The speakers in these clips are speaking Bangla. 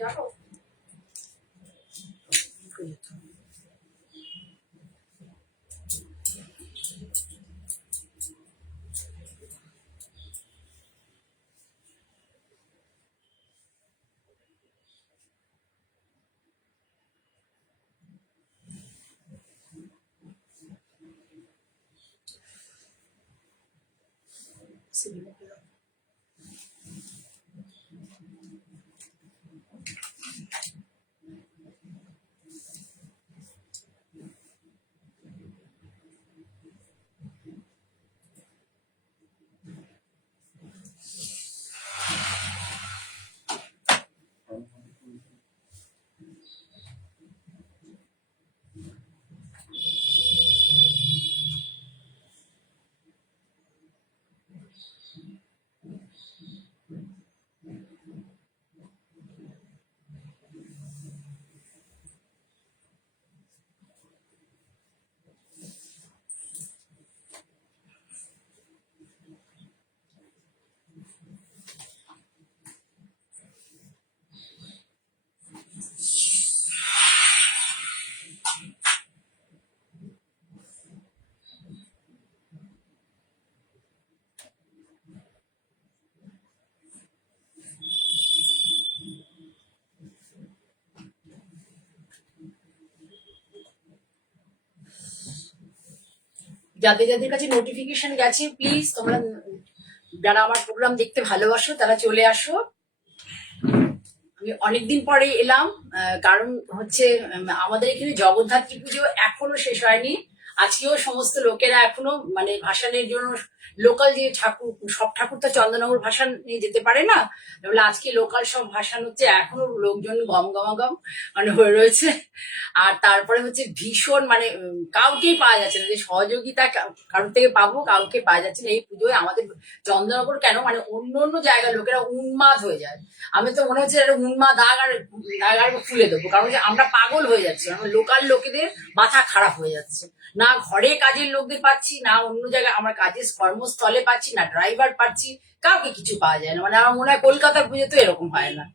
জানো যাদের যাদের কাছে নোটিফিকেশন গেছে প্লিজ তোমরা যারা আমার প্রোগ্রাম দেখতে ভালোবাসো তারা চলে আসো। আমি অনেকদিন পরে এলাম, কারণ হচ্ছে আমাদের এখানে জগদ্ধাত্রী পুজো এখনো শেষ হয়নি। আজকেও সমস্ত লোকেরা এখনো মানে ভাসানের জন্য লোকাল যে ঠাকুর, সব ঠাকুর তো চন্দননগর ভাসান নিয়ে যেতে পারে না, বলে আজকে লোকাল সব ভাসান হচ্ছে। এখনো লোকজন গম গমাগম মানে হয়ে রয়েছে। আর তারপরে হচ্ছে ভীষণ মানে কাউকেই পাওয়া যাচ্ছে না, যে সহযোগিতা কারোর থেকে পাবো কাউকে পাওয়া যাচ্ছে না। এই পুজোয় আমাদের চন্দননগর কেন মানে অন্য অন্য জায়গার লোকেরা উন্মাদ হয়ে যায়। আমি তো মনে হচ্ছে একটা উন্মাদ দাগ আর খুলে দেবো, কারণ আমরা পাগল হয়ে যাচ্ছি। লোকাল লোকেদের মাথা খারাপ হয়ে যাচ্ছে, না ঘরে কাজের লোকদের পাচ্ছি, না অন্য জায়গায় আমার কাজের কর্মস্থলে পাচ্ছি, না ড্রাইভার পাচ্ছি, কাউকে কিছু পাওয়া যায় না। মানে আমার মনে হয় কলকাতার পুজো তো এরকম হয় না।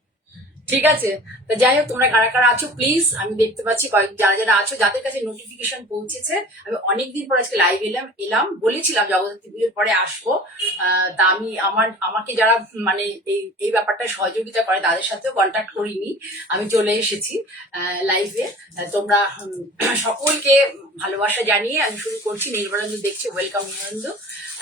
ঠিক আছে, তো যাই হোক, তোমরা কারা কারা আছো প্লিজ, আমি দেখতে পাচ্ছি কয়েক যারা যারা আছো যাদের কাছে নোটিফিকেশন পৌঁছেছে। আমি অনেকদিন পর আজকে লাইভ এলাম বলেছিলাম জগদ্ধাত্রী পুজোর পরে আসবো। তা আমি আমাকে যারা মানে এই ব্যাপারটা সহযোগিতা করে তাদের সাথেও কন্ট্যাক্ট করিনি, আমি চলে এসেছি লাইভে। তোমরা সকলকে ভালোবাসা জানিয়ে আমি শুরু করছি। নির্মলেন্দু দেখছি, ওয়েলকাম নির্মলেন্দু।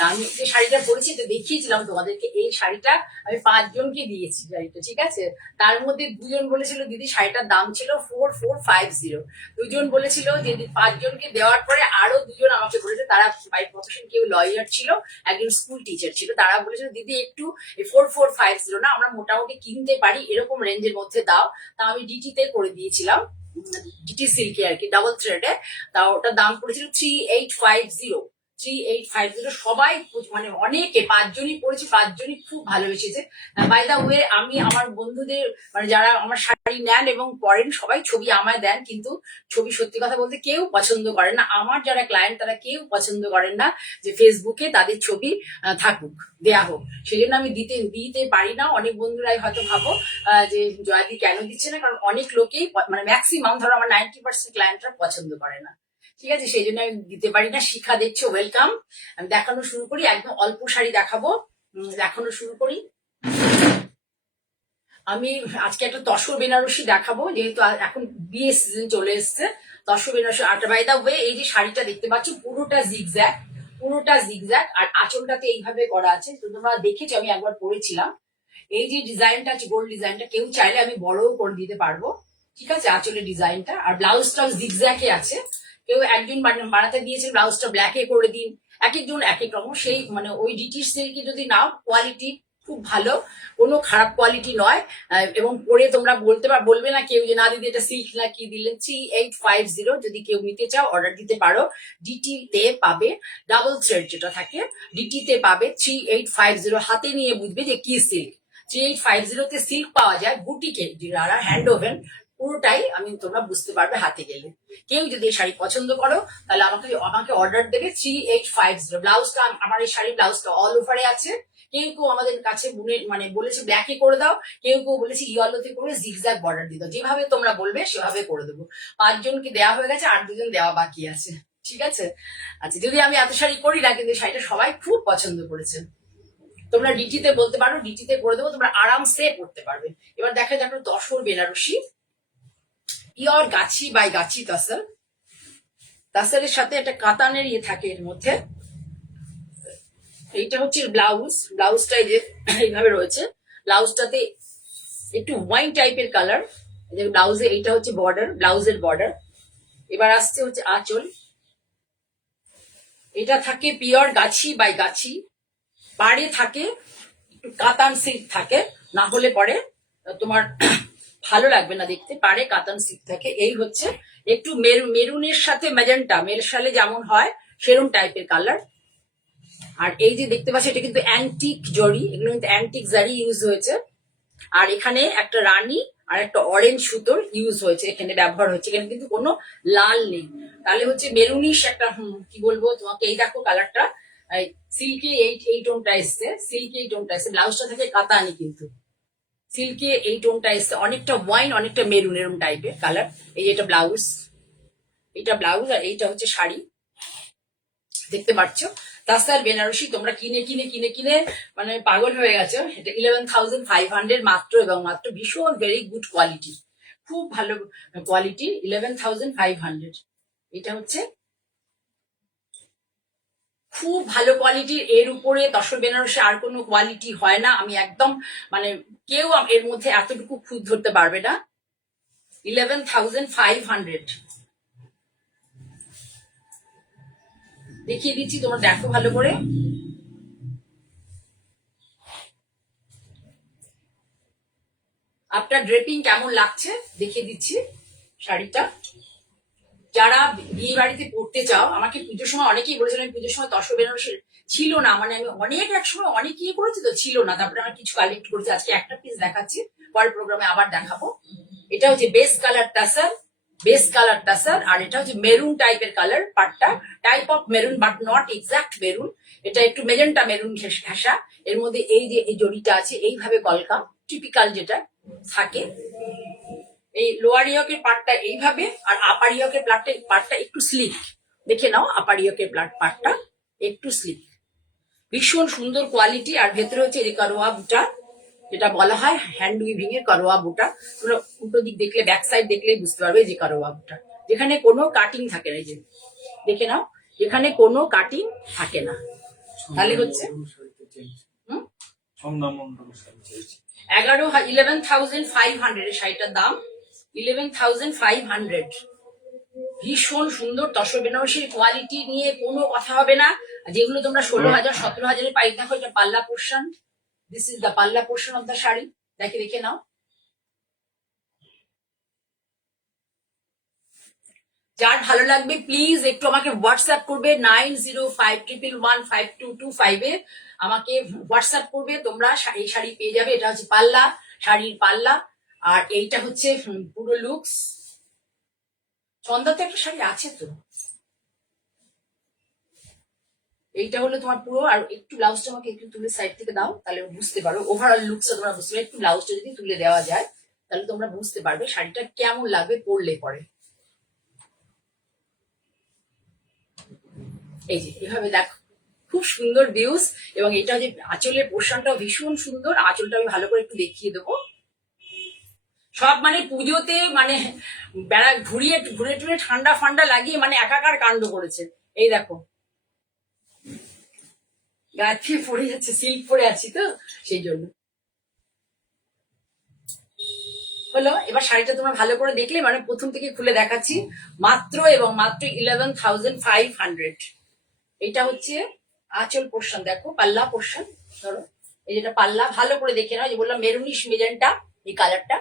আমি যে শাড়িটা পরেছি তো দেখিয়েছিলাম তোমাদেরকে, এই শাড়িটা আমি 5 জনকে দিয়েছি শাড়িটা, ঠিক আছে। তার মধ্যে 2 জন বলেছিল দিদি শাড়িটার দাম ছিল 4450। 2 জন বলেছিল যে 5 জনকে দেওয়ার পরে আরো 2 জন আমাকে বলেছে, তারা বাই প্রফেশন কেউ লয়ার ছিল, একজন স্কুল টিচার ছিল। তারা বলেছিল দিদি একটু 4450 না, আমরা মোটামুটি কিনতে পারি এরকম রেঞ্জের মধ্যে দাও। তা আমি ডিটিতে করে দিয়েছিলাম, ডিটি সিল্কে আর কি, ডাবল থ্রেডে। তা ওটার দাম পড়েছিল 3850। 3850 সবাই মানে অনেকে 5 জনই পড়েছে, 5 জনই খুব ভালোবেসেছে। বাই দা ওয়ে, আমি আমার বন্ধুদের মানে যারা আমার শাড়ি নেন এবং পরেন সবাই ছবি আমায় দেন, কিন্তু ছবি সত্যি কথা বলতে কেউ পছন্দ করেন না। আমার যারা ক্লায়েন্ট তারা কেউ পছন্দ করেন না যে ফেসবুকে তাদের ছবি থাকুক, দেয়া হোক। সেই জন্য আমি দিতে পারি না। অনেক বন্ধুরাই হয়তো ভাবো যে জয়াদি কেন দিচ্ছে না, কারণ অনেক লোকেই মানে ম্যাক্সিমাম ধরো আমার 90% ক্লায়েন্টরা পছন্দ করে না, ঠিক আছে। সেই জন্য আমি দিতে পারি না। শিখা দেখছো, ওয়েলকাম। আমি দেখানো শুরু করি, একদম অল্প শাড়ি দেখাবো, দেখানো শুরু করি। আমি আজকে একটা তসর বেনারসি দেখাবো, যেহেতু এখন বিয়ে সিজন চলে এসছে। তসর বেনারসি আটা বাই দা ওয়ে, এই যে শাড়িটা দেখতে পাচ্ছ পুরোটা জিগজ্যাগ, পুরোটা জিগজ্যাগ, আর আঁচলটাতে এইভাবে করা আছে। তো তোমরা দেখেছো, আমি একবার পরেছিলাম। এই যে ডিজাইনটা আছে গোল্ড ডিজাইনটা, কেউ চাইলে আমি বড়ও করে দিতে পারবো, ঠিক আছে, আঁচলের ডিজাইনটা। আর ব্লাউজটাও জিগজ্যাগে আছে। কেউ একজন বানাতে দিয়েছে ব্লাউজটা ব্ল্যাকে করে দিন, এক একজন এক এক রকম। সেই মানে ওই ডিটির সিল্কে যদি নাও, কোয়ালিটি খুব ভালো, কোনো খারাপ কোয়ালিটি নয়। এবং পরে তোমরা বলবে না কেউ যে না দিদি এটা সিল্ক না কি দিলেন। 3850 যদি কেউ নিতে চাও অর্ডার দিতে পারো। ডিটি তে পাবে, ডাবল থ্রেড যেটা থাকে ডিটি তে পাবে 3850। হাতে নিয়ে বুঝবে যে কি সিল্ক। 3850 তে সিল্ক পাওয়া যায় বুটিকে, যারা হ্যান্ড ওভেন, পুরোটাই আমি তোমরা বুঝতে পারবে হাতে গেলে। কেউ যদি এই শাড়ি পছন্দ করো তাহলে আমাকে অর্ডার দেবে 3850। ব্লাউজটা আমার এই শাড়ির ব্লাউজটা অল ওভারে আছে, কেউ কেউ আমাদের কাছে মানে বলেছে ব্ল্যাকে করে দাও, কেউ কেউ বলেছে ইয়েলোতে করে জিগজ্যাগ বর্ডার দিয়ে দাও, যেভাবে তোমরা বলবে সেভাবে করে দেবো। 5 জনকে দেওয়া হয়ে গেছে, আর 2 জন দেওয়া বাকি আছে। ঠিক আছে, আচ্ছা, যদি আমি এত শাড়ি করি না, কিন্তু শাড়িটা সবাই খুব পছন্দ করেছে। তোমরা ডিটিতে বলতে পারো, ডিটিতে করে দেবো, তোমরা আরামসে পড়তে পারবে। এবার দেখো tussar Banarasi, pure Gachhi by গাছি তাসার। তাসারের সাথে একটা কাতানের ইয়ে থাকে এর মধ্যে। এইটা হচ্ছে ব্লাউজ, ব্লাউজটা এই যে এইভাবে রয়েছে, ব্লাউজটাতে একটু ওয়াইন টাইপের কালার। ব্লাউজে এইটা হচ্ছে বর্ডার, ব্লাউজের বর্ডার। এবার আসছে হচ্ছে আঁচল, এটা থাকে পিওর গাছি বাই গাছি, পাড়ে থাকে একটু কাতান সিল্ক থাকে, না হলে পরে তোমার ভালো লাগবে না দেখতে, পাড়ে কাতান সিল্ক থাকে। এই হচ্ছে একটু মেরুনের সাথে ম্যাজেন্টা, মেরশালে যেমন হয় সেরকম টাইপের কালার। আর এই যে দেখতে পাচ্ছ, এটা কিন্তু অ্যান্টিক জরি, এগুলো কিন্তু অ্যান্টিক জারি ইউজ হয়েছে। আর এখানে একটা রানী আর একটা অরেঞ্জ সুতোর ইউজ হয়েছে, এখানে ব্যবহার হচ্ছে, এখানে কিন্তু কোনো লাল নেই। তাহলে হচ্ছে মেরুনিশ একটা, কি বলবো তোমাকে, এই দেখো কালারটা সিল্কে এই টোনটা এসছে, সিল্কে এই টোনটা এসছে, ব্লাউজটা থেকে কাতানি, কিন্তু সিল্কে এই টোনটা এসছে, অনেকটা ওয়াইন অনেকটা মেরুন এরকম টাইপের কালার। এই এটা ব্লাউজ, এইটা ব্লাউজ, আর এইটা হচ্ছে শাড়ি, দেখতে পাচ্ছ। তাসার বেনারসি তোমরা কিনে কিনে কিনে কিনে মানে পাগল হয়ে গেছে। এটা 11,500 মাত্র, এবং মাত্র ভীষণ ভেরি গুড কোয়ালিটি, খুব ভালো কোয়ালিটি, 11,500। এটা হচ্ছে খুব ভালো কোয়ালিটির, এর উপরে তসর বেনারসি আর কোনো কোয়ালিটি হয় না। আমি একদম মানে কেউ এর মধ্যে এতটুকু খুদ ধরতে পারবে না। 11,500 দেখিয়ে দিচ্ছি, তোমরা দেখো ভালো করে। আপনার ড্রেপিং কেমন লাগছে দেখিয়ে দিচ্ছি শাড়িটা। যারা বিয়ে বাড়িতে পড়তে চাও, আমাকে পুজোর সময় অনেকেই বলেছিলেন, পুজোর সময় তসর বেনারসি ছিল না, মানে আমি অনেক এক সময় অনেক ইয়ে করেছি তো, ছিল না, তারপরে আমার কিছু কালেক্ট করেছি, আজকে একটা পিস দেখাচ্ছি, পরের প্রোগ্রামে আবার দেখাবো। এটা হচ্ছে base colour tussar, base colour tussar, আর এটা হচ্ছে মেরুন টাইপের কালার, পাটটা type of maroon but not exact maroon, এটা একটু মেজেন্টা মেরুন ঘেঁষা। এর মধ্যে এই যে এই জড়িটা আছে এইভাবে কলকা, টিপিক্যাল যেটা থাকে। এই লোয়ার ইয়কের পার্টটা এইভাবে, আর আপার ইয়কের পার্টটা একটু স্লিক, দেখে নাও, আপার ইয়কের পার্টটা একটু স্লিক, ভীষণ সুন্দর কোয়ালিটি। আর ভেতরে হচ্ছে এই করোয়া বুটা, যেটা বলা হয় হ্যান্ড উইভিং এর করোয়া বুটা। তোমরা উল্টো দিক দেখলে, ব্যাক সাইড দেখলেই বুঝতে পারবে যে করোয়া বুটা, যেখানে কোনো কাটিং থাকে না, এই যে দেখে নাও, এখানে কোনো কাটিং থাকে না। তাহলে হচ্ছে 11,500 এর শাড়িটার দাম 11,500। ভীষণ সুন্দর তসর বেনারসির কোয়ালিটি নিয়ে কোনো কথা হবে না। যেগুলো তোমরা 16,000 17,000 পাই, দেখো এটা পাল্লা পোর্শন, দিস ইজ দ্য পাল্লা পোর্শন অফ দ্য শাড়ি, দেখে নাও। যার ভালো লাগবে প্লিজ একটু আমাকে হোয়াটসঅ্যাপ করবে, 9051115225 এ আমাকে হোয়াটসঅ্যাপ করবে তোমরা। এই শাড়ি পেয়ে যাবে, এটা হচ্ছে পাল্লা, শাড়ির পাল্লা, আর এইটা হচ্ছে পুরো লুকস। চন্দাতে একটা শাড়ি আছে তো, এইটা হলো তোমার পুরো। আর একটু ব্লাউজটা আমাকে একটু তুলে সাইড থেকে দাও, তাহলে বুঝতে পারো ওভারঅল লুকসটা তোমরা বুঝতে পারবে। একটু ব্লাউজটা যদি তুলে দেওয়া যায় তাহলে তোমরা বুঝতে পারবে শাড়িটা কেমন লাগবে পরলে পরে। এই যে এভাবে দেখো, খুব সুন্দর ভিউজ। এবং এটা যে আঁচলের পোর্শনটাও ভীষণ সুন্দর, আঁচলটা আমি ভালো করে একটু দেখিয়ে দেবো। সব মানে পুজোতে মানে বেড়া ঘুরে টুরে ঠান্ডা ফান্ডা লাগিয়ে মানে একাকার কাণ্ড করেছে। এই দেখো গাছে পড়ে যাচ্ছে, সিল্ক পরে আছি তো সেই জন্য হলো। এবার শাড়িটা তোমরা ভালো করে দেখলে, মানে প্রথম থেকে খুলে দেখাচ্ছি, মাত্র এবং মাত্র 11,500। এটা হচ্ছে আঁচল পোর্শন, দেখো পাল্লা পোর্শন, ধরো এই যেটা পাল্লা, ভালো করে দেখে নাও, যে বললাম মেরুনিশ মেজেন্টা এই কালারটা।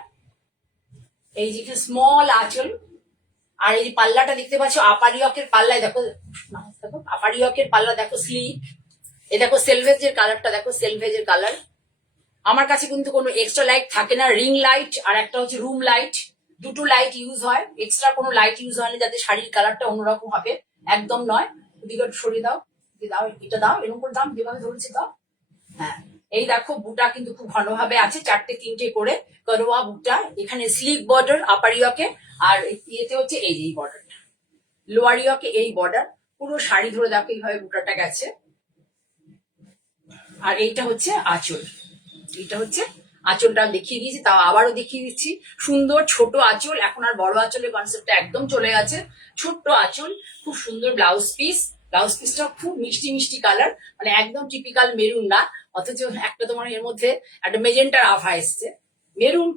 এই যে স্মল আঁচল, আর এই যে পাল্লাটা দেখতে পাচ্ছ আপার ইয়কের পাল্লায়, দেখো দেখো আপার ইয়কের পাল্লা, দেখো স্লিপ, এই দেখো সেলভেজের কালারটা, দেখো সেলভেজের কালার। আমার কাছে কিন্তু কোনো এক্সট্রা লাইট থাকে না, রিং লাইট আর একটা হচ্ছে রুম লাইট, দুটো লাইট ইউজ হয়, এক্সট্রা কোনো লাইট ইউজ হয় না যাতে শাড়ির কালারটা অন্যরকম হবে, একদম নয়। ওদিকে সরিয়ে দাও, দাও এটা দাও, এরকম করে দাও, যেভাবে ধরেছে দাও। হ্যাঁ, এই দেখো বুটা কিন্তু খুব ঘনভাবে আছে, 4টে 3টে করে করোয়া বুটা। এখানে স্লিক বর্ডার আপার ইয়কে, আর ইয়েতে হচ্ছে এই যে বর্ডারটা, লোয়ার ইয়কে এই বর্ডার। পুরো শাড়ি ধরে দেখো এইভাবে বুটাটা গেছে। আর এইটা হচ্ছে আঁচল, এইটা হচ্ছে আঁচলটা দেখিয়ে দিয়েছি, তাও আবারও দেখিয়ে দিচ্ছি। সুন্দর ছোট আঁচল, এখন আর বড় আঁচলের কনসেপ্টটা একদম চলে গেছে। ছোট্ট আঁচল, খুব সুন্দর ব্লাউজ পিস। ব্লাউজ পিসটা খুব মিষ্টি মিষ্টি কালার, মানে একদম টিপিক্যাল মেরুন না, অথচ একটা তোমার এর মধ্যে একটা মেজেন্টার আভা এসছে। মেরুন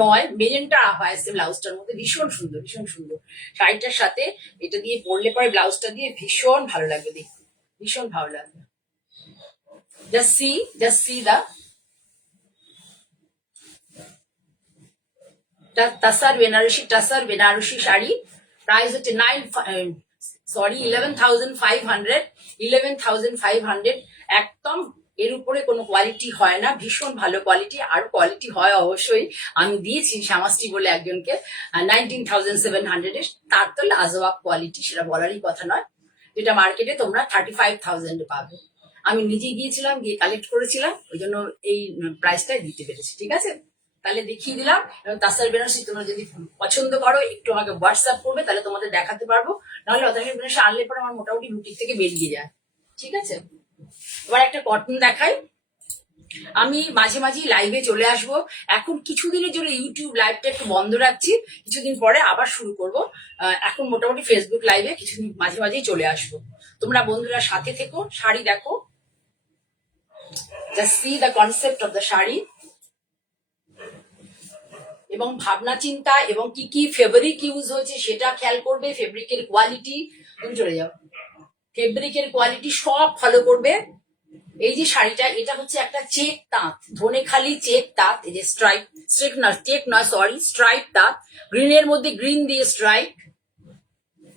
নয়, মেজেন্টার আভা এসছে ব্লাউজটার মধ্যে। ভীষণ সুন্দর, ভীষণ সুন্দর। শাড়িটার সাথে এটা দিয়ে পরলে পরে, ব্লাউজটা দিয়ে ভীষণ ভালো লাগবে দেখতে, ভীষণ ভালো লাগবে। just see the tussar Banarasi sari. Price হচ্ছে 11,500। একদম এর উপরে কোনো কোয়ালিটি হয় না, ভীষণ ভালো কোয়ালিটি। আর কোয়ালিটি হয় অবশ্যই, আমি দিয়েছি শ্যামাশ্রী বলে একজনকে 19,700 তার তো লাজবাব কোয়ালিটি, সেটা বলারই কথা নয়। যেটা মার্কেটে তোমরা 35,000 পাবে। আমি নিজেই গিয়েছিলাম, গিয়ে কালেক্ট করেছিলাম, ওই জন্য এই প্রাইসটাই দিতে পেরেছি। ঠিক আছে, তাহলে দেখিয়ে দিলাম। এবং তাসার বেনারসি তোমরা যদি পছন্দ করো একটু আমাকে হোয়াটসঅ্যাপ করবে, তাহলে তোমাদের দেখাতে পারবো। নাহলে তাসার বেনারসি আনলে পরে আমার মোটামুটি বুটিক থেকে বেরিয়ে যায়। ঠিক আছে, এবার একটা কটন দেখাই। আমি মাঝে মাঝে লাইভে চলে আসব। এখন কিছুদিনের জন্য ইউটিউব লাইভটা একটু বন্ধ রাখছি, কিছুদিন পরে আবার শুরু করব। এখন মোটামুটি ফেসবুক লাইভে কিছুদিন মাঝে মাঝেই চলে আসবো। তোমরা বন্ধুরা সাথে থেকো। শাড়ি দেখো, just see the concept of the sari, এবং ভাবনা চিন্তা এবং কি কি ফেব্রিক ইউজ হয়েছে সেটা খেয়াল করবে। ফেব্রিকের কোয়ালিটি, তুমি চলে যাও, ফেব্রিকের কোয়ালিটি সব ফলো করবে। এই যে শাড়িটা, এটা হচ্ছে একটা চেক তাঁত, ধনেখালি চেক তাঁত। এই যে স্ট্রাইপ, চেক নয় সরি, স্ট্রাইপ তাঁত। গ্রিনের মধ্যে গ্রিন দিয়ে স্ট্রাইপ,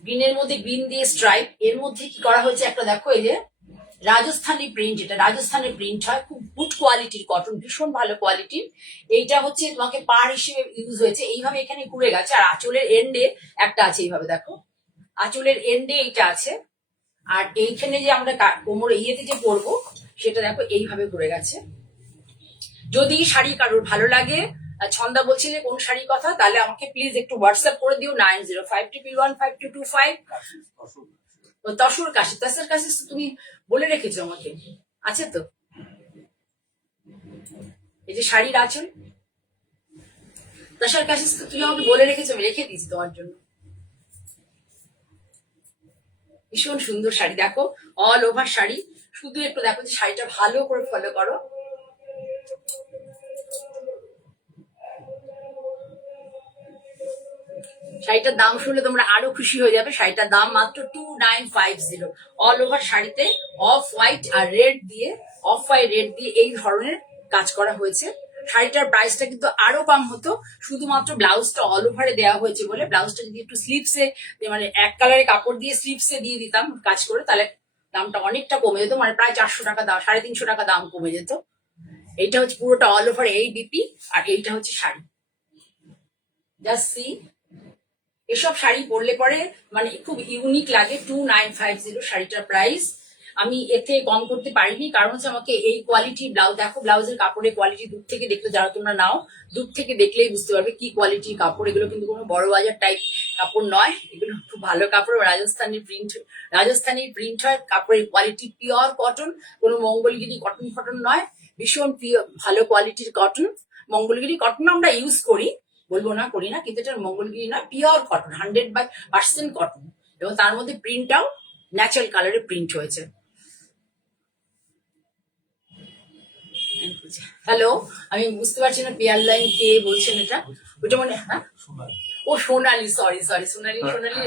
গ্রিনের মধ্যে গ্রিন দিয়ে স্ট্রাইপ। এর মধ্যে কি করা হয়েছে একটা দেখো, এই যে রাজস্থানি প্রিন্ট, এটা রাজস্থানের প্রিন্ট হয়, খুব গুড কোয়ালিটির কটন, ভীষণ ভালো কোয়ালিটির। এইটা হচ্ছে তোমাকে পার হিসেবে ইউজ হয়েছে। এইভাবে এখানে ঘুরে গেছে, আর আঁচলের এন্ডে একটা আছে, এইভাবে দেখো আঁচলের এন্ডে এইটা আছে। আর এইখানে যে আমরা কোমর ইয়েতে যে পরবো সেটা দেখো এইভাবে ঘুরে গেছে। যদি শাড়ি কারোর ভালো লাগে, ছন্দা বলছিলে কোন শাড়ির কথা, তাহলে আমাকে প্লিজ একটু হোয়াটসঅ্যাপ করে দিও 9052115225। তসর কাশি, তসর কাশি তুমি বলে রেখেছো আমাকে, আছে তো? এই যে শাড়ির আঁচল, তসর কাশি তুমি আমাকে বলে রেখেছো, আমি রেখে দিয়েছি তোমার জন্য। ভীষণ সুন্দর শাড়ি, দেখো অল ওভার শাড়ি। শুধু একটু দেখো যে শাড়িটা ভালো করে ফলো করো। শাড়িটার দাম শুনলে তোমরা আরো খুশি হয়ে যাবে। শাড়িটার দাম মাত্র 2950। অল ওভার শাড়িতে অফ হোয়াইট আর রেড দিয়ে, অফ হোয়াইট রেড দিয়ে এই ধরনের কাজ করা হয়েছে। শাড়িটার প্রাইসটা কিন্তু আরো কম হতো, শুধুমাত্র ব্লাউজটা অল ওভারে দেওয়া হয়েছে বলে। ব্লাউজটা যদি একটু স্লিপসে, মানে এক কালারের কাপড় দিয়ে স্লিপসে দিয়ে দিতাম কাজ করে, তাহলে দামটা অনেকটা কমে যেত, মানে প্রায় 400 টাকা দাম, 350 টাকা দাম কমে যেত। এইটা হচ্ছে পুরোটা অল ওভার এই বিপি, আর এইটা হচ্ছে শাড়ি। জাস্ট সি, এসব শাড়ি পরলে পরে মানে খুব ইউনিক লাগে। 2950 শাড়িটার প্রাইস। আমি এর থেকে কম করতে পারিনি, কারণ হচ্ছে আমাকে এই কোয়ালিটি ব্লাউজ, দেখো ব্লাউজের কাপড়ের কোয়ালিটি দূর থেকে দেখলে, যারা তোমরা নাও দূর থেকে দেখলেই বুঝতে পারবে কি কোয়ালিটির কাপড়। এগুলো কিন্তু কোনো বড় বাজার টাইপ কাপড় নয়, এগুলো খুব ভালো কাপড়। রাজস্থানি প্রিন্ট হয়, কাপড়ের কোয়ালিটি পিওর কটন, কোনো মঙ্গলগিরি কটন ফটন নয়, ভীষণ ভালো কোয়ালিটির কটন। মঙ্গলগিরি কটন আমরা ইউজ করি, বলবো না করি না, কিন্তু এটা মঙ্গলগিরি না, পিওর কটন, 100% কটন। এবং তার মধ্যে প্রিন্টটাও ন্যাচারাল কালারের প্রিন্ট হয়েছে। হ্যালো, আমি বুঝতে পারছি না পেয়ার লাইন কে বলছেন এটা, ওইটা মনে, হ্যাঁ ও সোনালি, সরি সোনালি,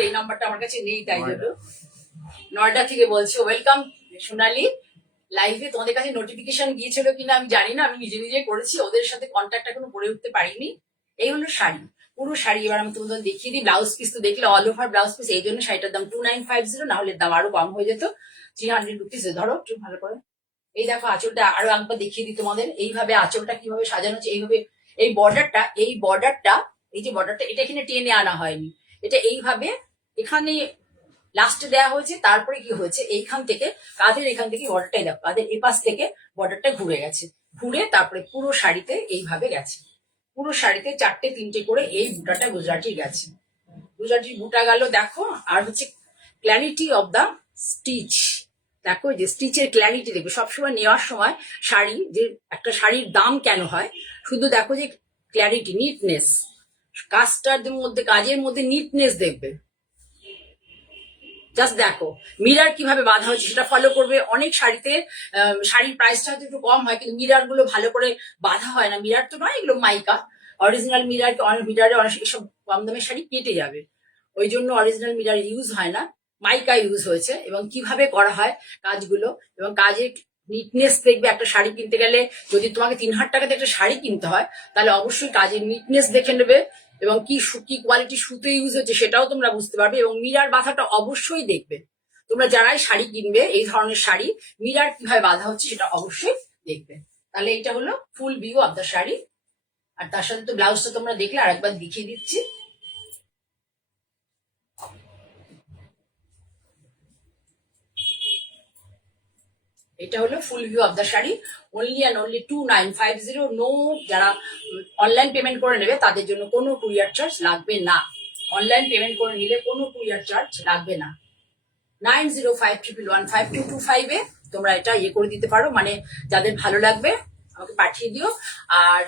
এই নাম্বারটা আমার কাছে নেই, তাই জন্য। নয়ডা থেকে বলছি, ওয়েলকাম সোনালি। লাইভে তোমাদের কাছে নোটিফিকেশন গিয়েছিল কিনা আমি জানি না, আমি নিজে নিজে করেছি, ওদের সাথে কন্ট্যাক্ট এখনো করে উঠতে পারিনি। এই হলো শাড়ি, পুরো শাড়ি। এবার আমি তোমাদের দেখিয়ে দিই। ব্লাউজ পিস তো দেখলে অল ওভার ব্লাউজ পিস, এই জন্য শাড়িটার দাম 2950, না হলে দাম আরো কম হয়ে যেত, 300 রুপিস। ধরো একটু ভালো করে, এই দেখো আঁচলটা আরো একবার দেখিয়ে দিই তোমাদের। এইভাবে আঁচলটা কিভাবে সাজানো হচ্ছে, এইভাবে এই বর্ডারটা, এই যে বর্ডারটা, এটা এখানে টেনে আনা হয়নি, এটা এইভাবে এখানে লাস্টে দেওয়া হয়েছে। তারপরে কি হয়েছে, এইখান থেকে কাঁধের এখান থেকে বর্ডারটাই দেখো, কাঁধের এপাশ থেকে বর্ডারটা ঘুরে গেছে, ঘুরে তারপরে পুরো শাড়িতে এইভাবে গেছে। পুরো শাড়িতে 4টে 3টে করে এই বুটাটা গুজরাটি গেছে। গুজরাটি বুটা গেল দেখো। আর হচ্ছে ক্ল্যারিটি অফ দা স্টিচ, দেখো যে স্টিচের ক্ল্যারিটি দেখবে সবসময় নেওয়ার সময়। শাড়ি যে একটা শাড়ির দাম কেন হয়, শুধু দেখো যে ক্ল্যারিটি, নিটনেস, কাজের মধ্যে নিটনেস দেখবে। জাস্ট দেখো মিরার কিভাবে বাঁধা হয়েছে সেটা ফলো করবে। অনেক শাড়িতে শাড়ির প্রাইসটা হয়তো একটু কম হয়, কিন্তু মিরার গুলো ভালো করে বাঁধা হয় না। মিরার তো নয়, এগুলো মাইকা। অরিজিনাল মিরার, মিরারে অনেক এসব কম দামের শাড়ি কেটে যাবে, ওই জন্য অরিজিনাল মিরার ইউজ হয় না, মাইকা ইউজ হয়েছে। এবং কিভাবে করা হয় কাজগুলো, এবং কাজের নিটনেস দেখবে। একটা শাড়ি কিনতে গেলে যদি তোমাকে 3,000 টাকাতে একটা শাড়ি কিনতে হয়, তাহলে অবশ্যই কাজের নিটনেস দেখে নেবে, এবং কি কি কোয়ালিটি সুতো ইউজ হচ্ছে সেটাও তোমরা বুঝতে পারবে। এবং মিরার বাঁধাটা অবশ্যই দেখবে। তোমরা যারাই শাড়ি কিনবে এই ধরনের শাড়ি, মিরার কিভাবে বাঁধা হচ্ছে সেটা অবশ্যই দেখবে। তাহলে এটা হলো full view of the sari. আর তার সাথে তো ব্লাউজটা তোমরা দেখলে, আরেকবার দেখিয়ে দিচ্ছি। এটা হলো full view of the sari. Only and only 2950। No, যারা অনলাইন পেমেন্ট করে নেবে তাদের জন্য কোনো কুরিয়ার চার্জ লাগবে না। অনলাইন পেমেন্ট করে নিলে কোনো কুরিয়ার চার্জ লাগবে না। 9051115225 তোমরা এটা ইয়ে করে দিতে পারো, মানে যাদের ভালো লাগবে আমাকে পাঠিয়ে দিও। আর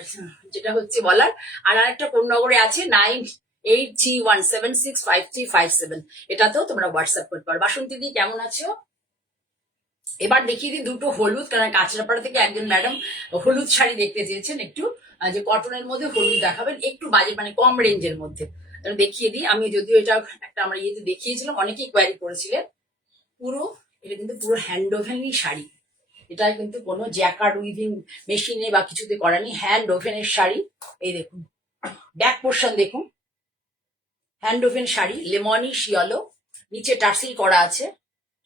যেটা হচ্ছে বলার, আর আরেকটা কোন্নগরে আছে 9831765357, এটাতেও তোমরা হোয়াটসঅ্যাপ করতে পারো। বাসন্তী দি কেমন আছো? এবার দেখিয়ে দিই দুটো হলুদ, কারণ কাঁচরাপাড়া থেকে একজন ম্যাডাম হলুদ শাড়ি দেখতে চেয়েছেন, একটু যে কটনের মধ্যে হলুদ দেখাবেন, একটু বাজেট মানে কম রেঞ্জের মধ্যে। দেখিয়ে দিই। আমি যদিও এটা একটা আমরা ইয়েতে দেখিয়েছিলাম, অনেকেই কোয়ারি করেছিলেন। পুরো এটা কিন্তু পুরো হ্যান্ড ওভেনই শাড়ি, এটা কিন্তু কোনো জ্যাকার্ড উইভিং মেশিনে বা কিছুতে করা নেই, হ্যান্ড ওভেনের শাড়ি। এই দেখুন ব্যাক পোর্শন দেখুন, হ্যান্ড ওভেন শাড়ি, লেমনি শিয়ালো, নিচে টার্সেল করা আছে।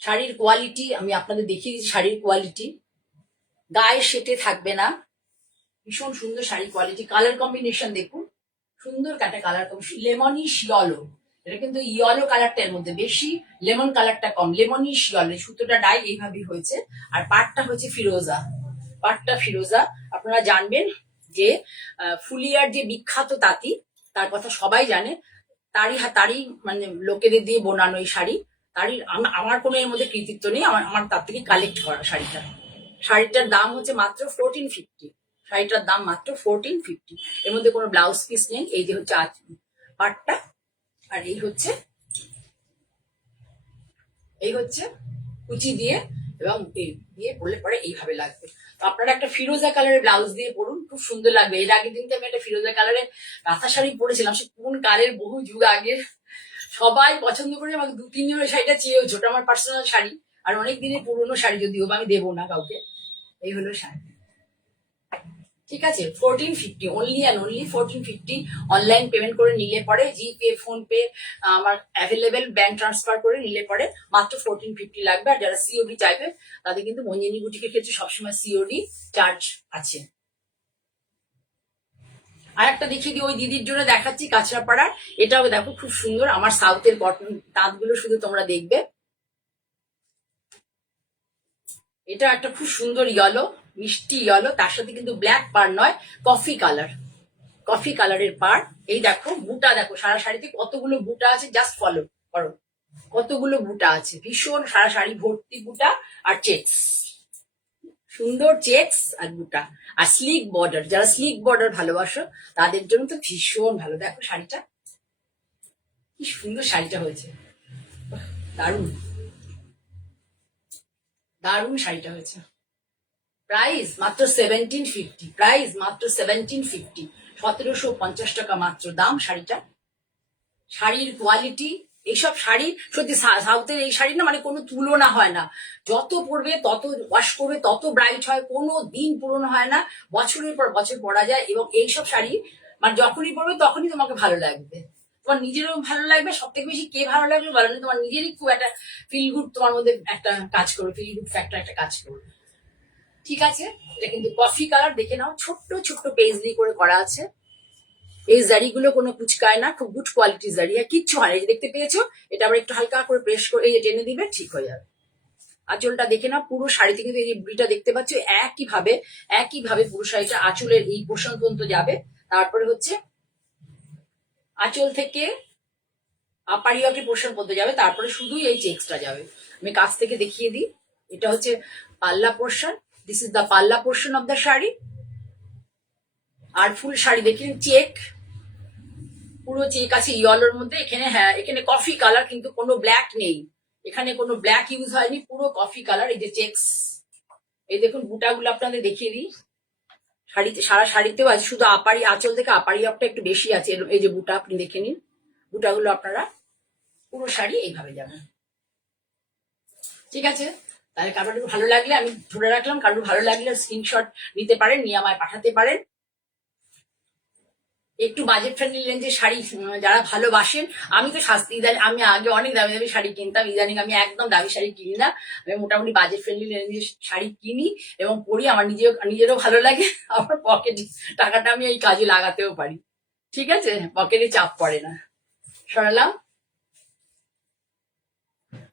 শাড়ির কোয়ালিটি আমি আপনাদের দেখিয়ে দিচ্ছি। শাড়ির কোয়ালিটি গায়ে সেটে থাকবে না, ভীষণ সুন্দর শাড়ি কোয়ালিটি। কালার কম্বিনেশন দেখুন, সুন্দর কাটা কালার কম্বিনেশন, লেমনিশ ইয়েলো। এটা কিন্তু ইয়েলো কালারটার মধ্যে বেশি, লেমন কালারটা কম। লেমনিশ ইয়েলো, সুতোটা ডাই এইভাবেই হয়েছে। আর পাটটা হচ্ছে ফিরোজা, পাটটা ফিরোজা। আপনারা জানবেন যে ফুলিয়ার যে বিখ্যাত তাঁতি, তার কথা সবাই জানে। তারই মানে লোকেদের দিয়ে বোনানো এই শাড়ি। আমার কোনো এর মধ্যে কৃতিত্ব নেই, আমার তার থেকে কালেক্ট করা শাড়িটা। শাড়িটার দাম হচ্ছে মাত্র 1450। শাড়িটার দাম মাত্র 1450। এর মধ্যে কোনো ব্লাউজ পিস নেই। এই যে হচ্ছে পাটটা, আর এই হচ্ছে কুচি দিয়ে, এবং এই দিয়ে পরলে পরে এইভাবে লাগবে। তো আপনারা একটা ফিরোজা কালারের ব্লাউজ দিয়ে পরুন, খুব সুন্দর লাগবে। এর আগের দিনকে আমি একটা ফিরোজা কালারের কাঁথা শাড়ি পরেছিলাম, সে কোন কালের বহু যুগ আগে। সবাই পছন্দ করে, আমাকে 2-3 জন শাড়িটা চেয়েওছে। ওটা আমার পার্সোনাল শাড়ি, আর অনেক দিনের পুরোনো শাড়ি, যদিও আমি দেবো না কাউকে। এই হলো শাড়ি, ঠিক আছে। 1450, only and only 1450। Online payment করে নিলে পরে, জিপে, ফোন পে আমার অ্যাভেলেবেল, ব্যাংক ট্রান্সফার করে নিলে পরে মাত্র 1450 লাগবে। আর যারা সিওডি চাইবে তাদের কিন্তু মঞ্জিনী বুটিকের ক্ষেত্রে সবসময় সিওডি চার্জ আছে। আর একটা দেখিয়ে দিই, ওই দিদির জন্য দেখাচ্ছি কাঁচরাপাড়ার। এটাও দেখো খুব সুন্দর, আমার সাউথের কটন তাঁতগুলো শুধু তোমরা দেখবে। এটা একটা খুব সুন্দর ইয়েলো, মিষ্টি ইয়েলো, তার সাথে কিন্তু ব্ল্যাক পার নয়, কফি কালার, কফি কালারের পার। এই দেখো বুটা, দেখো সারা শাড়িতে কতগুলো বুটা আছে, জাস্ট ফলো করো কতগুলো বুটা আছে। ভীষণ সারা শাড়ি ভর্তি বুটা আর চেক্স, সুন্দর চেক্স আর বুটা, আর স্লিক বর্ডার। যারা স্লিক বর্ডার ভালোবাসো তাদের জন্য তো ভীষণ ভালো। দেখো শাড়িটা কি সুন্দর শাড়িটা হয়েছে, দারুণ দারুণ শাড়িটা হয়েছে। প্রাইস মাত্র 1750, প্রাইস মাত্র 1750, 1750 টাকা মাত্র দাম শাড়িটা। শাড়ির কোয়ালিটি, এইসব শাড়ি সত্যি সাউথের এই শাড়ি না মানে কোনো তুলনা হয় না। যত পরবে তত ওয়াশ করবে তত ব্রাইট হয়, কোনো দিন পুরনো হয় না, বছরের পর বছর পরা যায়। এবং এইসব শাড়ি মানে যখনই পরবে তখনই তোমাকে ভালো লাগবে, তোমার নিজেরও ভালো লাগবে। সব থেকে বেশি কে ভালো লাগবে বলো না, তোমার নিজেরই খুব একটা ফিল গুড, তোমার মধ্যে একটা কাজ করবে, ফিল গুড ফ্যাক্টর একটা কাজ করবে, ঠিক আছে। এটা কিন্তু কফি কালার, দেখে নাও, ছোট্ট ছোট্ট পেজলি করে করা আছে। এই জারিগুলো কোনো কুচকায় না, খুব গুড কোয়ালিটি জারি, আর কিচ্ছু হয় না। এই যে দেখতে পেয়েছো, এটা আবার একটু হালকা করে প্রেস করে এই যে টেনে দিবে, ঠিক হয়ে যাবে। আঁচলটা দেখে না, পুরো শাড়িতে কিন্তু এই যে বুড়িটা দেখতে পাচ্ছ, একইভাবে পুরো শাড়িটা আঁচলের এই পোর্শন পর্যন্ত যাবে। তারপরে হচ্ছে আঁচল থেকে আপারিয়াকে পোর্শন পর্যন্ত যাবে, তারপরে শুধুই এই চেক্সটা যাবে। আমি কাছ থেকে দেখিয়ে দিই, এটা হচ্ছে পাল্লা পোর্শন, দিস ইজ দ্য পাল্লা পোর্শন অফ দ্য শাড়ি। আর ফুল শাড়ি দেখেন চেক, পুরো চেক আছে ইয়েলোর মধ্যে। এখানে হ্যাঁ, এখানে কফি কালার, কিন্তু কোনো ব্ল্যাক নেই, এখানে কোনো ব্ল্যাক ইউজ হয়নি, পুরো কফি কালার। এই যে চেক্স, এই দেখুন বুটাগুলো আপনাদের দেখিয়ে দিই, শাড়িতে সারা শাড়িতেও আছে, শুধু আপারি আঁচল থেকে আপারি আপটা একটু বেশি আছে। এই যে বুটা আপনি দেখে নিন, বুটাগুলো আপনারা পুরো শাড়ি এইভাবে যাবেন। ঠিক আছে, তাহলে কারোর একটু ভালো লাগলে আমি ধরে রাখলাম, কারোর ভালো লাগলে স্ক্রিনশট নিতে পারেন, নিয়ে আমায় পাঠাতে পারেন। একটু বাজেট ফ্রেন্ডলি রেঞ্জের শাড়ি যারা ভালোবাসেন, আমি তো ইদানিং আমি আগে অনেক দামি দামি শাড়ি কিনতাম, ইদানিং আমি একদম দামি শাড়ি কিনি না, আমি মোটামুটি বাজেট ফ্রেন্ডলি রেঞ্জের শাড়ি কিনি এবং পরি, আমার নিজেরও ভালো লাগে, আমার পকেটে টাকাটা আমি এই কাজে লাগাতেও পারি। ঠিক আছে, পকেটে চাপ পড়ে না। সরালাম,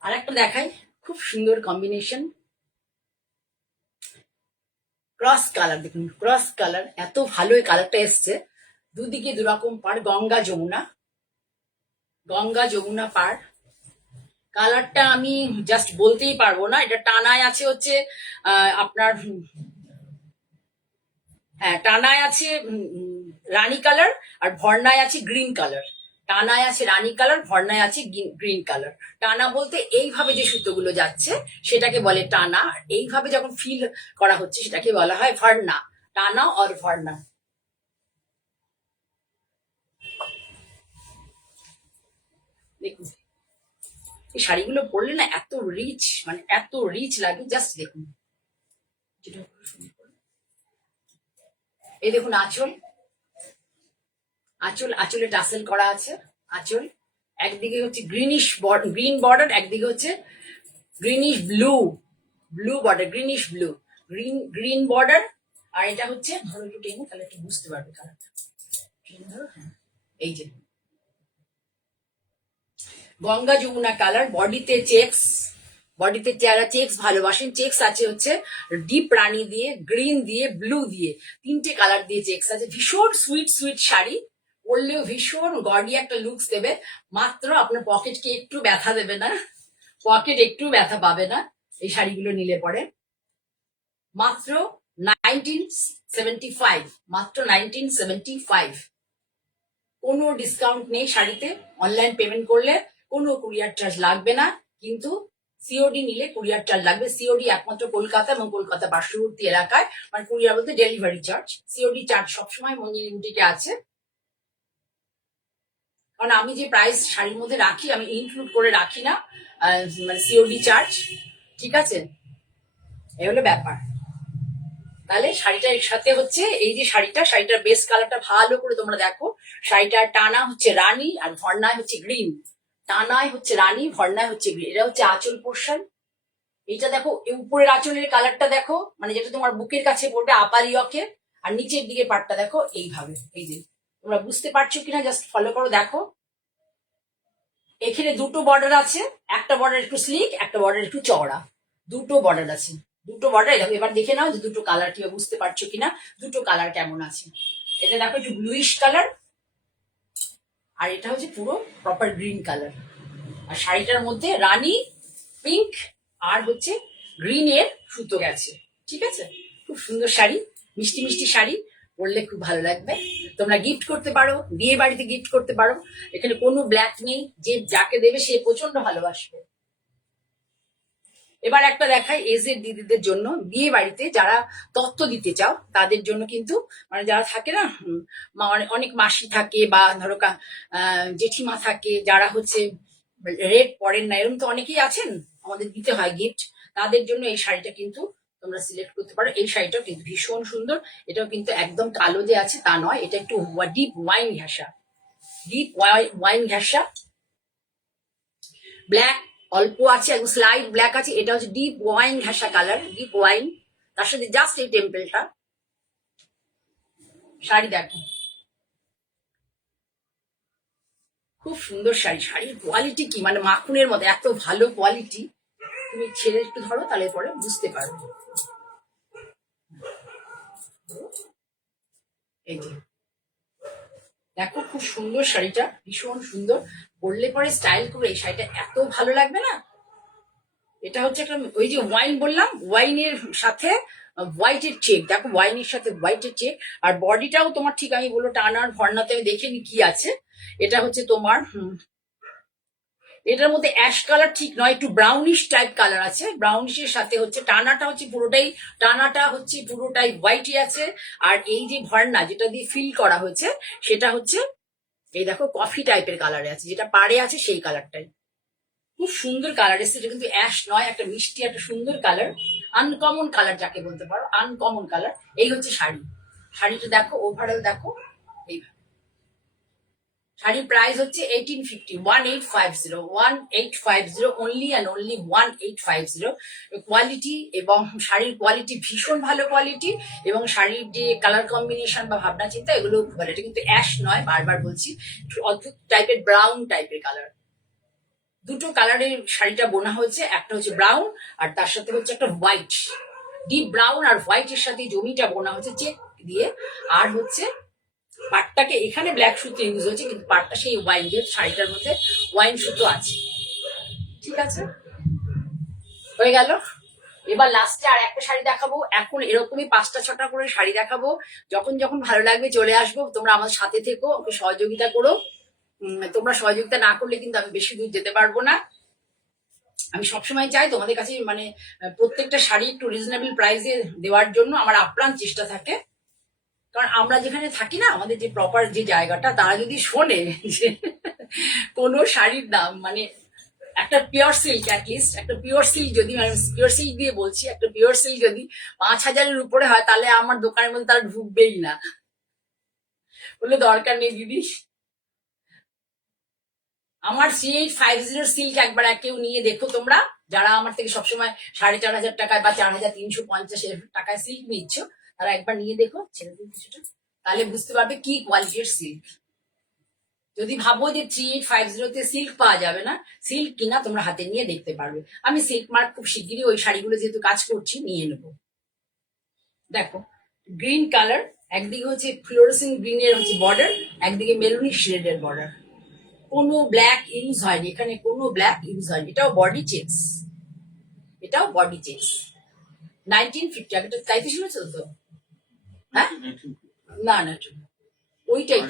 আর একটা দেখাই, খুব সুন্দর কম্বিনেশন, ক্রস কালার। দেখুন ক্রস কালার, এত ভালো এই কালারটা এসছে, দুদিকে দুরকম পাড়, গঙ্গা যমুনা পাড়। কালারটা আমি জাস্ট বলতেই পারবো না, এটা টানায় আছে হচ্ছে আপনার হ্যাঁ, টানায় আছে রানী কালার, আর ভর্নায় আছে গ্রিন কালার। টানায় আছে রানী কালার, ভর্নায় আছে গ্রিন কালার। টানা বলতে এইভাবে যে সুতোগুলো যাচ্ছে সেটাকে বলে টানা, এইভাবে যখন ফিল করা হচ্ছে সেটাকে বলা হয় ভার্না, টানা অর ভার্না। দেখুন এই শাড়িগুলো পরলে না এত রিচ, মানে এত রিচ লাগে, জাস্ট দেখুন। এই দেখুন আঁচল, আঁচলে টাসেল করা আছে। আঁচল একদিকে হচ্ছে গ্রিন বর্ডার, একদিকে হচ্ছে greenish blue border, greenish blue, green border. আর এটা হচ্ছে ধরো একটু টেনে, তাহলে একটু বুঝতে পারবে কালারটা। ধরো হ্যাঁ, এই যে গঙ্গা যমুনা কালার, বডিতে যারা চেক্স ভালোবাসেন, চেক্স আছে হচ্ছে ডিপ রানি দিয়ে, গ্রিন দিয়ে, ব্লু দিয়ে, তিনটে কালার দিয়ে চেক্স আছে। ভীষণ সুইট শাড়ি, পরলেও ভীষণ গডি একটা লুকস দেবে। মাত্র আপনার পকেটকে একটু ব্যথা দেবে না, পকেট একটু ব্যথা পাবে না এই শাড়িগুলো নিলে পরে। মাত্র 1975, মাত্র 1975। কোনো ডিসকাউন্ট নেই শাড়িতে। অনলাইন পেমেন্ট করলে কোনো কুরিয়ার চার্জ লাগবে না, কিন্তু সিওডি নিলে কুরিয়ার চার্জ লাগবে। সিওডি একমাত্র কলকাতা এবং কলকাতা পার্শ্ববর্তী এলাকায়, মানে কুরিয়ার বলতে ডেলিভারি চার্জ। সিওডি চার্জ সবসময় মঞ্জিনী বুটিকে আছে, কারণ আমি যে প্রাইস শাড়ির মধ্যে রাখি আমি ইনক্লুড করে রাখি না, মানে সিওডি চার্জ। ঠিক আছে, এই হলো ব্যাপার। তাহলে শাড়িটার সাথে হচ্ছে এই যে শাড়িটার বেস কালারটা ভালো করে তোমরা দেখো। শাড়িটার টানা হচ্ছে রানী আর ভর্নায় হচ্ছে গ্রিন, টানায় হচ্ছে রানী, ভর্নায় হচ্ছে গ্রিন। এটা হচ্ছে আঁচল পোর্শন। এইটা দেখো, উপরের আঁচলের কালারটা দেখো, মানে যেটা তোমার বুকের কাছে পড়বে আপার ইয়কে, আর নিচের দিকে পাটটা দেখো এইভাবে। এই যে তোমরা বুঝতে পারছো কিনা জাস্ট ফলো করো, দেখো এখানে দুটো বর্ডার আছে, একটা বর্ডার একটু স্লিক, একটা বর্ডার একটু চওড়া, দুটো বর্ডার আছে। দুটো বর্ডার দেখো, এবার দেখে নাও যে দুটো কালার কি বুঝতে পারছো কিনা, দুটো কালার কেমন আছে। এটা দেখো একটু ব্লুইশ কালার, আর এটা হচ্ছে পুরো প্রপার গ্রিন কালার। আর শাড়িটার মধ্যে রানী পিঙ্ক আর হচ্ছে গ্রিন এর সুতো গেছে। ঠিক আছে, খুব সুন্দর শাড়ি, মিষ্টি মিষ্টি শাড়ি, পরলে খুব ভালো লাগবে। তোমরা গিফট করতে পারো, বিয়ে বাড়িতে গিফট করতে পারো, এখানে কোনো ব্ল্যাক নেই, যে যাকে দেবে সে প্রচন্ড ভালোবাসবে। এবার একটা দেখাই এজের দিদিদের জন্য, বিয়ে বাড়িতে যারা তত্ত্ব দিতে চাও তাদের জন্য কিন্তু, মানে যারা থাকে না অনেক মাসি থাকে বা ধরো জেঠিমা থাকে, যারা হচ্ছে রেট পরেন না, এরকম তো অনেকেই আছেন, আমাদের দিতে হয় গিফট, তাদের জন্য এই শাড়িটা কিন্তু তোমরা সিলেক্ট করতে পারো। এই শাড়িটাও কিন্তু ভীষণ সুন্দর, এটাও কিন্তু একদম কালো যে আছে তা নয়, এটা একটু ডিপ ওয়াইন ঘেঁষা, ব্ল্যাক অল্প আছে, একদম স্লাইড ব্ল্যাক আছে। এটা হচ্ছে ডিপ ওয়াইন ঘেঁষা কালার, ডিপ ওয়াইন, তার সাথে জাস্ট এই টেম্পেলটা। শাড়ি দেখো খুব সুন্দর শাড়ি, শাড়ির কোয়ালিটি কি মানে মাখনের মতো, এত ভালো কোয়ালিটি। তুমি ছেড়ে একটু ধরো, তাহলে পরে বুঝতে পারবে। এই যে দেখো, খুব সুন্দর শাড়িটা, ভীষণ সুন্দর। পরলে পরে স্টাইল করে এই শাড়িটা এত ভালো লাগবে না। এটা হচ্ছে একটা ওই যে ওয়াইন বললাম, ওয়াইনের সাথে হোয়াইটের চেক, দেখো ওয়াইনের সাথে হোয়াইটের চেক। আর বডিটাও তোমার ঠিক আমি বলবো টানার ভর্নাতে আমি দেখে নি কি আছে। এটা হচ্ছে তোমার এটার মধ্যে অ্যাশ কালার ঠিক নয়, একটু ব্রাউনিশ টাইপ কালার আছে। ব্রাউনিশের সাথে হচ্ছে টানাটা হচ্ছে পুরোটাই হোয়াইটই আছে। আর এই যে ভর্না যেটা দিয়ে ফিল করা হয়েছে সেটা হচ্ছে এই দেখো কফি টাইপের কালারে আছে, যেটা পাড়ে আছে সেই কালারটাই। খুব সুন্দর কালার এসেছে, এটা কিন্তু অ্যাশ নয়, একটা মিষ্টি একটা সুন্দর কালার, আনকমন কালার যাকে বলতে পারো, আনকমন কালার। এই হচ্ছে শাড়ি, শাড়িটা দেখো, ওভারঅল দেখো। এই শাড়ির প্রাইস হচ্ছে 1850, 1850 অনলি অ্যান্ড অনলি 1850। কোয়ালিটি এবং শাড়ির কোয়ালিটি ভীষণ ভালো কোয়ালিটি, এবং শাড়ির যে কালার কম্বিনেশন বা ভাবনা চিন্তা এগুলো ভালো। এটা কিন্তু অ্যাশ নয়, বারবার বলছি, অদ্ভুত টাইপের ব্রাউন টাইপের কালার। দুটো কালারের শাড়িটা বোনা হয়েছে, একটা হচ্ছে ব্রাউন আর তার সাথে হচ্ছে একটা হোয়াইট, ডিপ ব্রাউন আর হোয়াইটের সাথে জমিটা বোনা হচ্ছে চেক দিয়ে। আর হচ্ছে পাটটাকে এখানে ব্ল্যাক সুতো ইউজ হয়েছে, কিন্তু পাটটা সেই ওয়াইন, যেহেতু শাড়িটার মধ্যে ওয়াইন সুতো আছে। ঠিক আছে, হয়ে গেল। এবার লাস্টে আর একটা শাড়ি দেখাবো। এখন এরকমই 5টা-6টা করে শাড়ি দেখাবো, যখন যখন ভালো লাগবে চলে আসবো। তোমরা আমার সাথে থেকো, ওকে সহযোগিতা করো। তোমরা সহযোগিতা না করলে কিন্তু আমি বেশি দূর যেতে পারবো না। আমি সবসময় চাই তোমাদের কাছে মানে প্রত্যেকটা শাড়ি একটু রিজনেবল প্রাইসে দেওয়ার জন্য আমার আপ্রাণ চেষ্টা থাকে। কারণ আমরা যেখানে থাকি না, আমাদের যে প্রপার যে জায়গাটা, তারা যদি শোনে যে কোনো শাড়ির দাম মানে একটা পিওর সিল্ক, অ্যাটলিস্ট একটা পিওর সিল্ক যদি, মানে পিওর সিল্ক দিয়ে বলছি, একটা পিওর সিল্ক যদি 5,000-এর উপরে হয়, তাহলে আমার দোকানের মধ্যে তারা ঢুকবেই না। বলে দরকার নেই দিদি, আমার 3850 সিল্ক একবার কেউ নিয়ে দেখো তোমরা, যারা আমার থেকে সবসময় 4,500 টাকায় বা 4,350 টাকায় সিল্ক নিচ্ছ, তারা একবার নিয়ে দেখো, ছেড়ে দিন কিছুটা, তাহলে বুঝতে পারবে কি কোয়ালিটির সিল্ক। যদি ভাবো যে 3850-তে সিল্ক পাওয়া যাবে না, সিল্ক কিনা তোমরা হাতে নিয়ে দেখতে পারবে। আমি সিল্ক মার্ক খুব শিগগিরই ওই শাড়িগুলো যেহেতু কাজ করছি নিয়ে নেবো। দেখো গ্রিন কালার, একদিকে হচ্ছে ফ্লোরোসেন্ট গ্রিনের হচ্ছে বর্ডার, একদিকে মেরুনি শেডের বর্ডার। কোনো ব্ল্যাক ইউজ হয়নি এখানে, কোনো ব্ল্যাক ইউজ হয়নি। এটাও বডি চেকস, এটাও বডি চেকস। 1950, আগেটা তাইতে শুনেছো তো? হ্যাঁ, না না, ওইটাই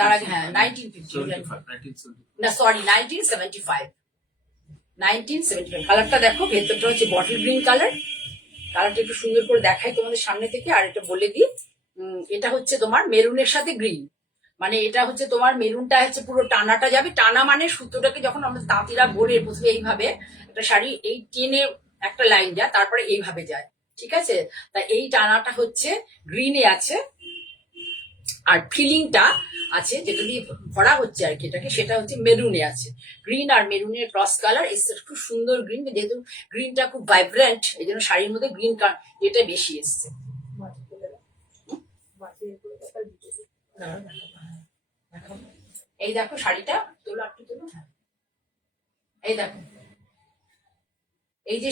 তার আগে, হ্যাঁ 1950, না সরি 1975। কালারটা দেখো, ভেতরটা হচ্ছে বটল গ্রিন কালার। কালারটা একটু সুন্দর করে দেখাই তোমাদের সামনে থেকে, আর এটা বলে দিই, এটা হচ্ছে তোমার মেরুনের সাথে গ্রিন, মানে এটা হচ্ছে তোমার মেরুনটা হচ্ছে পুরো টানাটা যাবে। টানা মানে সুতোটাকে যখন আমরা তাঁতিরা ভরে প্রথমে এইভাবে একটা শাড়ি এই টেনে একটা লাইন যায়, তারপরে এইভাবে যায়, ঠিক আছে? তা এই টানাটা হচ্ছে গ্রিনে আছে, আর ফিলিংটা আছে যেটা দিয়ে ভরা হচ্ছে আর কি এটাকে, সেটা হচ্ছে মেরুনে আছে। গ্রিন আর মেরুনের ক্রস কালার, এসছে খুব সুন্দর গ্রিন, যেহেতু গ্রিনটা খুব ভাইব্রেন্ট, এই জন্য শাড়ির মধ্যে গ্রিন এটা বেশি এসছে। এই দেখো শাড়িটা, তোলো একটু তোলো, এই দেখো এই যে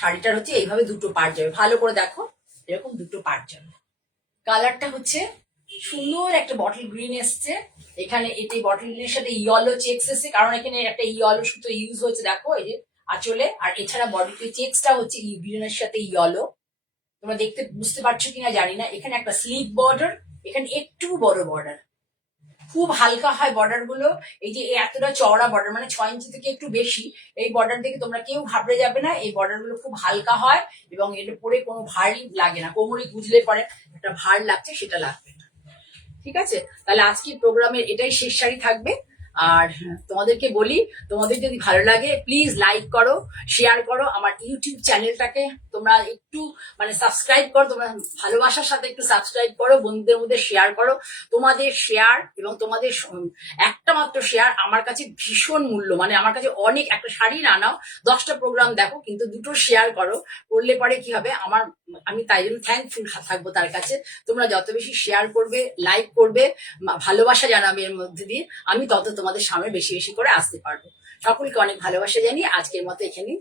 শাড়িটার হচ্ছে এইভাবে দুটো পার্ট যাবে, ভালো করে দেখো, এরকম দুটো পার্ট যাবে। কালারটা হচ্ছে সুন্দর একটা বটল গ্রিন এসছে, এখানে এতে বটল গ্রিনের সাথে ইয়েলো চেকস এসছে, কারণ এখানে একটা ইয়েলো সুতো ইউজ হচ্ছে, দেখো এই যে আঁচলে। আর এছাড়া বডিতে চেকসটা হচ্ছে গ্রিনের সাথে ইয়েলো। তোমরা দেখতে বুঝতে পারছো কিনা জানি না, এখানে একটা স্লিপ বর্ডার, এখানে একটু বড় বর্ডার, খুব হালকা হয় বর্ডার গুলো। এই যে এতটা চওড়া বর্ডার, মানে 6 ইঞ্চি থেকে একটু বেশি, এই বর্ডার দেখে তোমরা কেউ ঘাবড়ে যাবে না। এই বর্ডার গুলো খুব হালকা হয় এবং এটা পরে কোনো ভারী লাগে না, কোমরে গুজলে পরে একটা ভার লাগছে সেটা লাগবে না। ঠিক আছে, তাহলে আজকের প্রোগ্রামের এটাই শেষ শাড়ি থাকবে। আর তোমাদেরকে বলি, তোমাদের যদি ভালো লাগে প্লিজ লাইক করো, শেয়ার করো, আমার ইউটিউব চ্যানেলটাকে তোমরা একটু মানে সাবস্ক্রাইব করো, তোমরা ভালোবাসার সাথে একটু সাবস্ক্রাইব করো, বন্ধুদের মধ্যে শেয়ার করো। তোমাদের শেয়ার এবং তোমাদের একটা মাত্র শেয়ার আমার কাছে ভীষণ মূল্য, মানে আমার কাছে অনেক। একটা শাড়ি না নাও, 10টা প্রোগ্রাম দেখো, কিন্তু দুটো শেয়ার করো, করলে পরে কি হবে আমার, আমি তাই জন্য থ্যাঙ্কফুল থাকবো তার কাছে। তোমরা যত বেশি শেয়ার করবে, লাইক করবে, ভালোবাসা জানাবে এর মধ্যে দিয়ে, আমি তত তোমাদের সামনে বেশি বেশি করে আসতে পারবো। সকলকে অনেক ভালোবাসা জানিয়ে আজকের মতো এখানে